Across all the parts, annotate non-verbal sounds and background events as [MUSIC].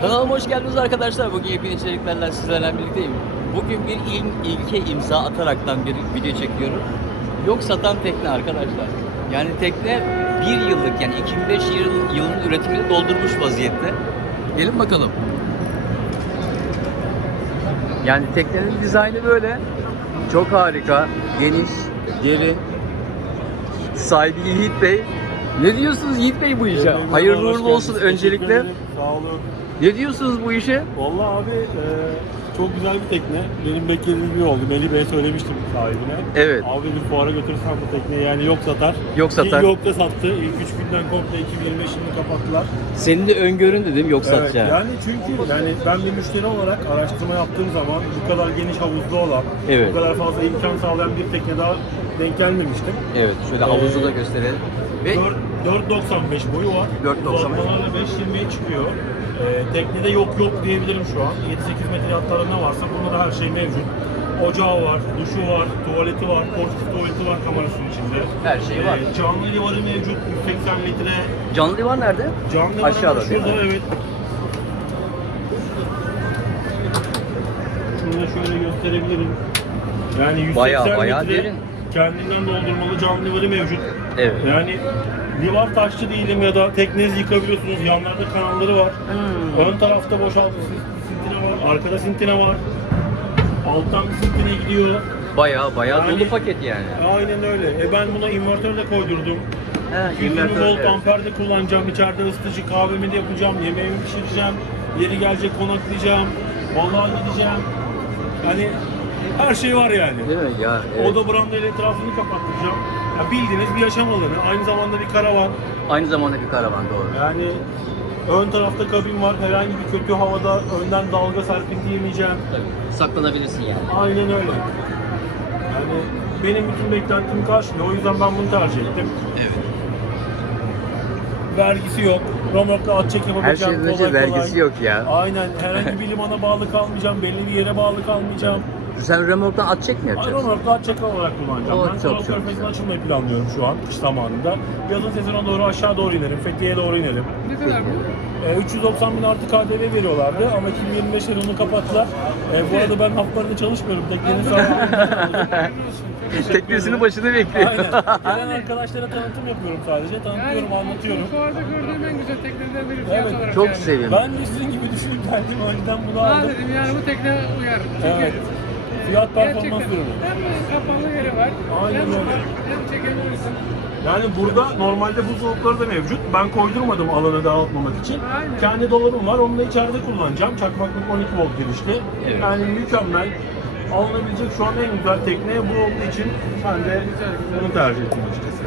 Kanalıma hoş geldiniz arkadaşlar. Bugün yepyeni içeriklerle sizlerle birlikteyim. Bugün bir il, ilke imza ataraktan bir video çekiyorum. Yok satan tekne arkadaşlar. Yani tekne bir yıllık yani 2005 yıl yılının üretimini doldurmuş vaziyette. Gelin bakalım. Yani teknenin dizaynı böyle. Çok harika. Geniş, derin. Sahibi Yiğit Bey. Ne diyorsunuz Yiğit Bey bu işe? Hayırlı uğurlu olsun öncelikle. Sağ olun. Ne diyorsunuz bu işe? Vallahi abi e, çok güzel bir tekne. Benim beklediğim bir oldu. Melih Bey'e söylemiştim sahibine. Evet. Abi bir fuara götürürsen bu tekneyi yani yok satar. Yok satar. İlk yok da sattı. İlk 3 günden komple 2025'ini kapattılar. Senin de öngörün dedim yok evet, satacağı. Yani çünkü yani ben bir müşteri olarak araştırma yaptığım zaman bu kadar geniş havuzlu olan, evet. bu kadar fazla imkan sağlayan bir tekne daha denk gelmemiştim. Evet. Şöyle havuzu ee, da gösterelim. Ve 4.95 boyu var. 4.95. 5.20'ye çıkıyor. E, teknede yok yok diyebilirim şu an. 7-8 metre yatlarda ne varsa burada da her şey mevcut. Ocağı var, duşu var, tuvaleti var, portatif tuvaleti var kamerasının içinde. Her şey ee, var. E, canlı livarı mevcut, 180 litre. Canlı livar nerede? Canlı livarı Aşağıda değil şurada, mi? evet. da şöyle gösterebilirim. Yani 180 Bayağı, bayağı metre derin. kendinden doldurmalı canlı livarı mevcut. Evet. Yani Divar taşçı değilim ya da teknenizi yıkabiliyorsunuz. Yanlarda kanalları var. Hmm. Ön tarafta boşaltı sintine var. Arkada sintine var. Alttan bir sintine gidiyor. Baya, baya yani, dolu paket yani. Aynen öyle. E ben buna invertör de koydurdum. He, 120 volt evet. amper de kullanacağım. İçeride ısıtıcı kahvemi de yapacağım. Yemeğimi pişireceğim. Yeri gelecek konaklayacağım. Vallahi gideceğim. Hani her şey var yani. Değil mi? Ya, evet. Oda brandayla etrafını kapattıracağım. Ya bildiğiniz bir yaşam alanı. Aynı zamanda bir karavan. Aynı zamanda bir karavan doğru. Yani ön tarafta kabin var. Herhangi bir kötü havada önden dalga serpinleyemeyeceğim. Tabii. Saklanabilirsin yani. Aynen öyle. Yani benim bütün beklentimi karşılıyor. O yüzden ben bunu tercih ettim. Evet vergisi yok. Romork'la at çek Her yapabileceğim. şeyden kolay önce kolay. vergisi yok ya. Aynen herhangi bir limana bağlı kalmayacağım, belli bir yere bağlı kalmayacağım. Sen remote'dan at çek mi yapacaksın? Iron Orta çek olarak kullanacağım. O ben çok, çok güzel. açılmayı planlıyorum şu an kış zamanında. Yazın sezona doğru aşağı doğru inelim. Fethiye'ye doğru inelim. Ne kadar bu? 390 e, bin artı KDV veriyorlardı ama 2025 sezonu kapattılar. E, bu arada ben haftalarında çalışmıyorum. Teknenin sağlığından Teknesinin başını bekliyor. Aynen. Gelen arkadaşlara tanıtım yapıyorum sadece. Tanıtıyorum, anlatıyorum. Şu anda gördüğüm en güzel teknelerden biri fiyat Evet, olarak Çok yani. seviyorum. Ben de sizin gibi düşünüp geldim. Önceden bunu Ha aldım. dedim yani bu tekne uyar. Çünkü Fiyat performans Gerçekten. ürünü. Hem kapalı yeri var. Aynen hem öyle. Hem çekebilirsin. Yani burada normalde buzdolapları da mevcut. Ben koydurmadım alanı dağıtmamak için. Aynen. Kendi dolabım var. Onu da içeride kullanacağım. Çakmaklık 12 volt girişli. Evet. Yani mükemmel. Alınabilecek şu an en güzel tekne bu olduğu için ben de bunu tercih ettim açıkçası.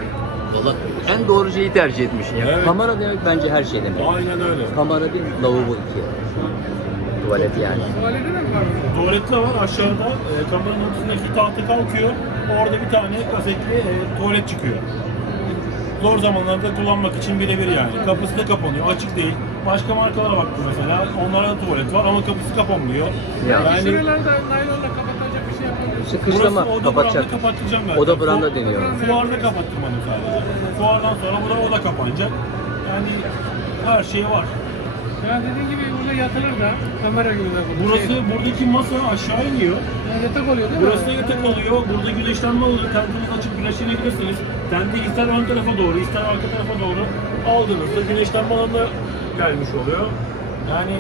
Valla en doğru şeyi tercih etmişsin ya. Evet. Kamera demek bence her şey demek. Aynen öyle. Kamera değil, lavabo iki tuvalet yani. Tuvaleti de mi var? Tuvalette var aşağıda. E, kameranın üstündeki tahta kalkıyor. Orada bir tane kasetli e, tuvalet çıkıyor. Zor zamanlarda kullanmak için birebir yani. Kapısı da kapanıyor. Açık değil. Başka markalara baktım mesela. Onlarda da tuvalet var ama kapısı kapanmıyor. Ya. Yani Yani kapatacak bir şey yapamıyorsun. Sıkışlama burası kapatacak. branda kapatacağım ben. Oda branda deniyor. Fuarda kapattım onu sadece. Fuardan sonra da o da kapanacak. Yani her şey var. Yani dediğin gibi burada yatılır da kamera gibi de bu. Burası şey. buradaki masa aşağı iniyor. Yani yatak oluyor değil Burası mi? Burası yatak oluyor. Burada güneşlenme oluyor. Tentinizi açıp güneşlenebilirsiniz. Tenti ister ön tarafa doğru ister arka tarafa doğru aldığınızda güneşlenme alanına gelmiş oluyor. Yani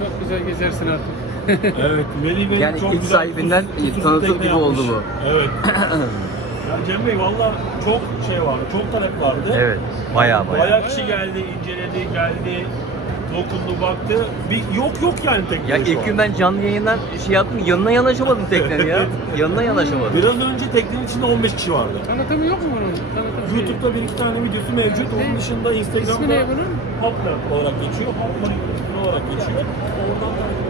çok güzel gezersin artık. [LAUGHS] evet, Melih Bey yani çok ilk güzel. sahibinden tanıtım gibi oldu bu. Evet. [CLEARS THROAT] Ya Cem Bey valla çok şey vardı, çok talep vardı. Evet, baya baya Bayağı kişi geldi, inceledi, geldi, dokundu baktı. Bir, yok yok yani tekne. Ya ilk gün ben canlı yayından şey yaptım. Yanına yanaşamadım teknenin ya. yanına yanaşamadım. Biraz önce teknenin içinde 15 kişi vardı. Tanıtımı yok mu bunun? YouTube'da bir iki tane videosu mevcut. Onun dışında Instagram'da İsmi ne bunun? Hopla olarak geçiyor. Hopla olarak geçiyor. Oradan da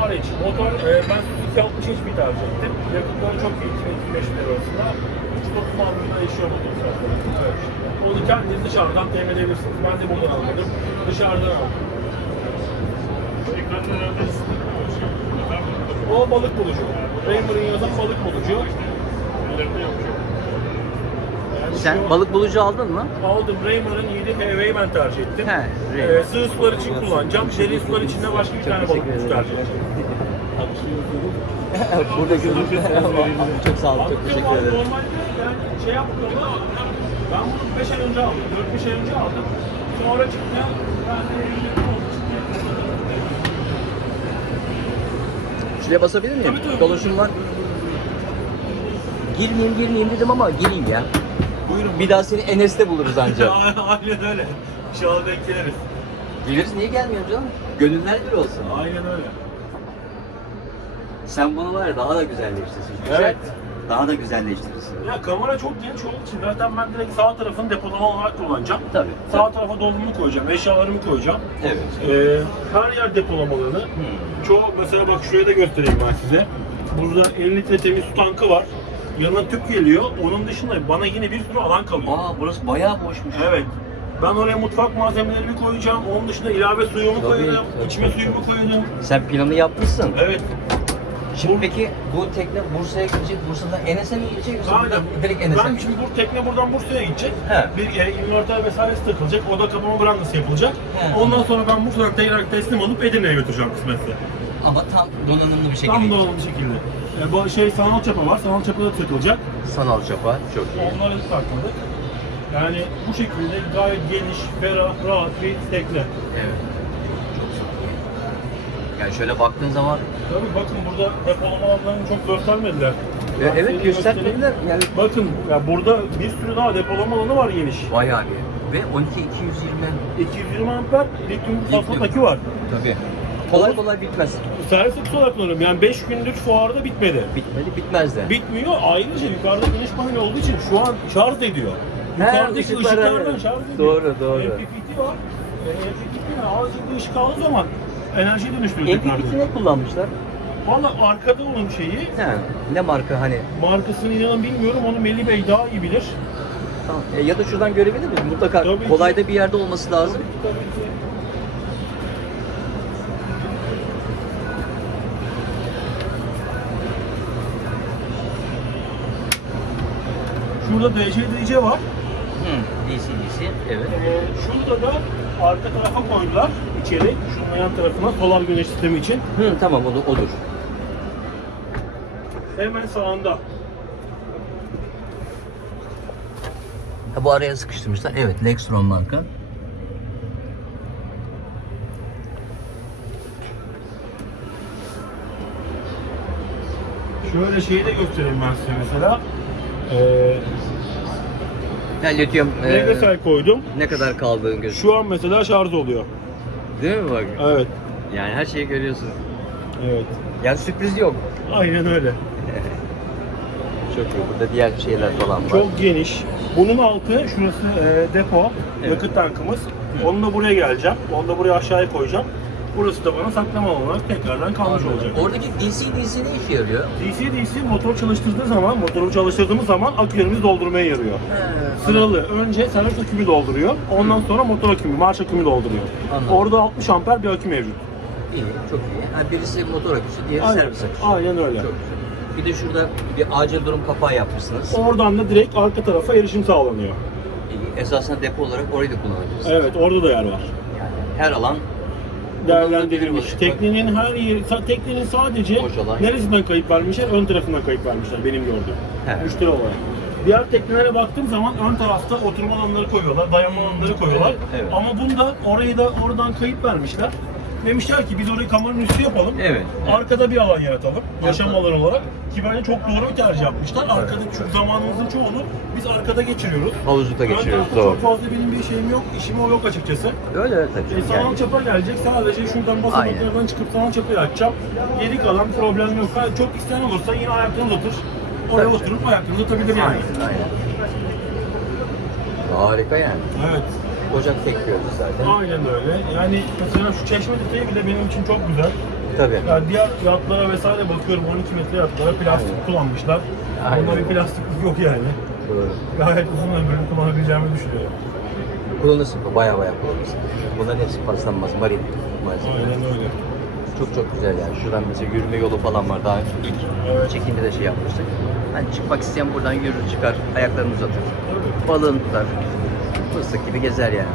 hariç motor e, ben Suzuki 60 inç bir tercih ettim. Yakıtları çok iyi. 25 lira arasında. 3.9 bandında yaşıyor motor zaten. Evet. Onu kendiniz dışarıdan temin edebilirsiniz. Ben de buradan almadım. Dışarıdan aldım. o balık bulucu. Raymer'ın yazan balık bulucu. Yani Sen şey balık bulucu aldın mı? Aldım. Raymer'ın 7 HV'yi ben tercih ettim. He, ee, sığ sular için kullanacağım. Derin sular için de başka bir tane balık bulucu tercih ettim. Burada görüşürüz. çok sağ olun, çok teşekkür ederim. Normalde yani şey yapmıyordu ama ben bunu 5 ay önce aldım, 4-5 ay önce aldım. Sonra çıktı, Şuraya basabilir miyim? Tabii, tabii. Dolaşım var. Girmeyeyim girmeyeyim dedim ama gireyim ya. Buyurun. Bir daha seni Enes'te buluruz ancak. [LAUGHS] Aynen öyle. İnşallah bekleriz. geliriz. Geliriz niye gelmiyorum canım? Gönüller bir olsun. Aynen öyle. Sen bunu var ya daha da güzelleştirirsin. Evet. Daha da güzelleştirirsin. Ya kamera çok geniş olduğu için zaten ben direkt sağ tarafını depolama olarak kullanacağım. Tabii. Sağ tabii. tarafa dolabımı koyacağım, eşyalarımı koyacağım. Evet. Ee, her yer depolama alanı. Hmm. Çoğu mesela bak şuraya da göstereyim ben size. Burada 50 litre temiz su tankı var. Yanına tüp geliyor. Onun dışında bana yine bir sürü alan kalıyor. Aa burası bayağı boşmuş. Evet. Ben oraya mutfak malzemelerimi koyacağım. Onun dışında ilave suyumu tabii, içme suyumu koyarım. Sen planı yapmışsın. Evet. Şimdi peki bu tekne Bursa'ya gidecek, Bursa'dan Enes'e mi gidecek yoksa Aynen. direkt Enes'e Ben şimdi bu tekne buradan Bursa'ya gidecek. He. Bir e, inverter vesairesi takılacak. Oda kapama brandası yapılacak. He. Ondan sonra ben Bursa'dan tekrar teslim alıp Edirne'ye götüreceğim kısmetse. Ama tam donanımlı bir şekilde Tam donanımlı bir şekilde. E, bu şey sanal çapa var. Sanal çapa da takılacak. Sanal çapa çok iyi. Onları da takmadık. Yani bu şekilde gayet geniş, ferah, rahat bir tekne. Evet. Yani şöyle baktığın zaman... Tabii bakın burada depolama alanlarını çok göstermediler. E, evet, göstermediler. Yani... Bakın ya burada bir sürü daha depolama alanı var geniş. Vay abi. Ve 12 220 220 amper lityum fosfat akü var. Tabii. Kolay Onu, kolay bitmez. Servislik olarak kullanıyorum. Yani 5 günlük fuarda bitmedi. Bitmedi, bitmez de. Bitmiyor. Ayrıca yukarıda güneş paneli olduğu için şu an şarj ediyor. Yukarıdaki ışıklar, ışıklardan şarj ediyor. Doğru, doğru. MPPT var. MPPT var. Az ışık aldığı zaman enerjiye dönüştürülecek artık. ne kullanmışlar? Valla arkada onun şeyi, He, ne marka hani? markasını inanın bilmiyorum, onu Melih Bey daha iyi bilir. Tamam. E, ya da şuradan görebilir miyiz? Mutlaka Tabii ki. kolayda bir yerde olması lazım. Tabii ki. Şurada DC DC var. Hı, DC DC. Evet. Ee, şurada da arka tarafa koydular içeri. Şunun yan tarafına solar güneş sistemi için. Hı, tamam o da odur. Hemen sağında. Ha, bu araya sıkıştırmışlar. Evet Lexron marka. Şöyle şeyi de göstereyim ben size mesela. Ee, Yani lityum, e, koydum. ne kadar kaldığını göstereyim. Şu an mesela şarj oluyor. Değil mi bak? Evet. Yani her şeyi görüyorsun. Evet. Yani sürpriz yok. Aynen öyle. [LAUGHS] Çok iyi. Burada diğer şeyler falan var. Çok geniş. Bunun altı şurası e, depo, Evet. yakıt tankımız. Onu da buraya geleceğim. Onu da buraya aşağıya koyacağım. Burası da bana saklama olarak tekrardan kalmış olacak. Oradaki DC DC ne işe yarıyor? DC DC motor çalıştırdığı zaman, motoru çalıştırdığımız zaman akülerimizi doldurmaya yarıyor. He. Sıralı. Önce servis akümü dolduruyor. Ondan sonra motor akümü, marş akümü dolduruyor. Anladım. Orada 60 amper bir akü mevcut. İyi, çok iyi. Yani birisi motor aküsü, diğeri Aynen. servis aküsü. Aynen öyle. Çok güzel. Bir de şurada bir acil durum kapağı yapmışsınız. Oradan da direkt arka tarafa erişim sağlanıyor. İyi. Esasında depo olarak orayı da kullanacağız. Evet, orada da yer var. Yani her alan değerlendirilmiş. Teknenin her yeri, teknenin sadece Kocalar. neresinden kayıp vermişler? Ön tarafından kayıp vermişler benim gördüğüm. He. Müşteri olarak. Diğer teknelere baktığım zaman ön tarafta oturma alanları koyuyorlar, dayanma alanları koyuyorlar. Evet, evet. Ama bunda orayı da oradan kayıp vermişler demişler ki biz orayı kameranın üstü yapalım. Evet. Arkada bir alan yaratalım yaşam alanı olarak. Ki bence çok doğru bir tercih yapmışlar. Arkada çünkü zamanımızın çoğunu biz arkada geçiriyoruz. Havuzlukta Ön geçiriyoruz. Doğru. Çok fazla benim bir şeyim yok, işim o yok açıkçası. Öyle öyle tabii. E, sağlam Yani. çapa gelecek. Sadece şuradan basamaklardan çıkıp sağlam çapayı açacağım. Geri kalan problem yok. Ha, Çok isteyen olursa yine ayakta otur. Oraya Tabii. oturup ayakta uzatabilir yani. Aynen. Harika yani. Evet ocak tekliyoruz zaten. Aynen öyle. Yani mesela şu çeşme tüfeği bile benim için çok güzel. Tabii. Yani diğer yatlara vesaire bakıyorum 12 metre yatlara plastik Aynen. kullanmışlar. Aynen. Bunda bir plastik yok yani. Doğru. Gayet uzun ömürlü kullanabileceğimi düşünüyorum. Kullanırsın, baya baya kullanırsın. Bunların hepsi paslanmaz, marin malzemeler. Aynen öyle. Çok çok güzel yani. Şuradan mesela yürüme yolu falan var. Daha ilk evet. çekimde de şey yapmıştık. Hani çıkmak isteyen buradan yürür çıkar, ayaklarını uzatır. Evet. Balığını tutar, fıstık gibi gezer yani.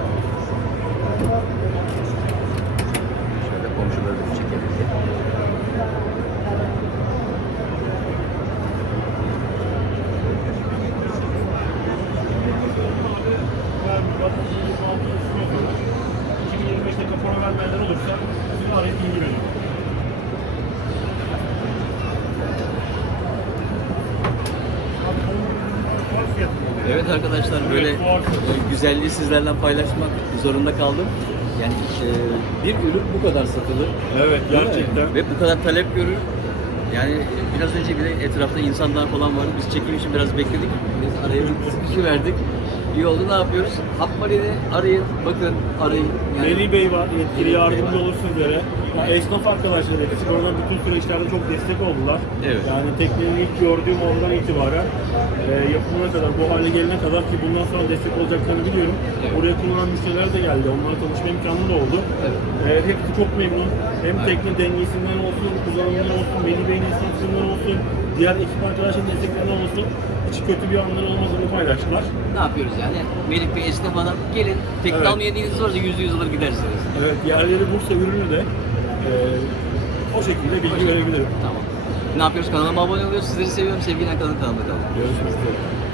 Şöyle komşuları da çekelim. olursa sizi arayıp bilgi veriyorum. Evet arkadaşlar böyle e, güzelliği sizlerle paylaşmak zorunda kaldım. Yani e, bir ürün bu kadar satılır. Evet gerçekten. Ve bu kadar talep görür. Yani biraz önce bile etrafta insanlar falan vardı. Biz çekim için biraz bekledik. Biz araya bir iki verdik iyi oldu. Ne yapıyoruz? Hapmari'ni arayın, bakın, arayın. Yani. Veli Bey var, yetkili yardımcı olur sizlere. Yani esnaf arkadaşlar da sigortadan bütün süreçlerde çok destek oldular. Evet. Yani teknenin ilk gördüğüm ondan itibaren e, yapımına kadar, bu hale gelene kadar ki bundan sonra destek olacaklarını biliyorum. Evet. Buraya kullanan müşteriler de geldi. Onlarla tanışma imkanı da oldu. Evet. E, hepsi çok memnun. Hem evet. tekne dengesinden olsun, kullanımından olsun, Veli Bey'in esnaflığından olsun, diğer ekip arkadaşların desteklerinden olsun. Hiç kötü bir anları olmadığını paylaştılar. Ne yapıyoruz yani. Melih Bey, Esnaf Hanım gelin. Tek Evet. dal yediğiniz varsa yüzü yüz alır gidersiniz. Evet, yerleri Bursa ürünü de e, o şekilde bilgi verebilirim. Tamam. Ne yapıyoruz? Kanalıma abone oluyoruz. Sizleri seviyorum. Sevgiyle kalın kanalımda kalın. Görüşmek üzere.